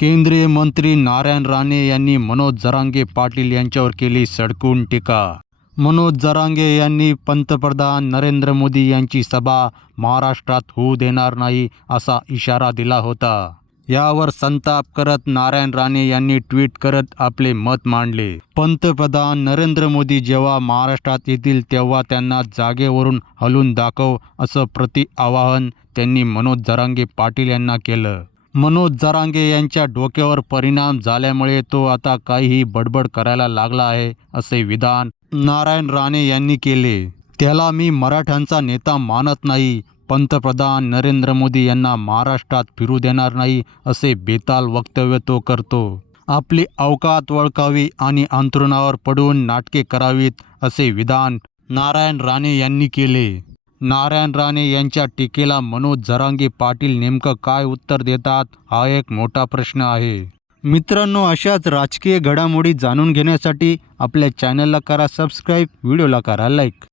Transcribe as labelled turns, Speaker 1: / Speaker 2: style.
Speaker 1: केंद्रीय मंत्री नारायण राणे यांनी मनोज जरांगे पाटील यांच्यावर केली सडकून टीका. मनोज जरांगे यांनी पंतप्रधान नरेंद्र मोदी यांची सभा महाराष्ट्रात होऊ देणार नाही असा इशारा दिला होता. यावर संताप करत नारायण राणे यांनी ट्विट करत आपले मत मांडले. पंतप्रधान नरेंद्र मोदी जेव्हा महाराष्ट्रात येतील तेव्हा त्यांना जागेवरून हलून दाखव असं प्रति आवाहन त्यांनी मनोज जरांगे पाटील यांना केलं. मनोज जरांगे यांच्या डोक्यावर परिणाम झाल्यामुळे तो आता काहीही बडबड करायला लागला आहे असे विधान नारायण राणे यांनी केले. त्याला मी मराठ्यांचा नेता मानत नाही पंतप्रधान नरेंद्र मोदी यांना महाराष्ट्रात फिरू देणार नाही असे बेताल वक्तव्य तो करतो. आपली अवकात वळकावी आणि अंथरुणावर पडून नाटके करावीत असे विधान नारायण राणे यांनी केले. नारायण राणे यांच्या टीकेला मनोज जरांगे पाटील नेमकं काय उत्तर देतात हा एक मोठा प्रश्न आहे. मित्रांनो अशाच राजकीय घडामोडी जाणून घेण्यासाठी आपल्या चॅनलला करा सबस्क्राईब व्हिडिओला करा लाईक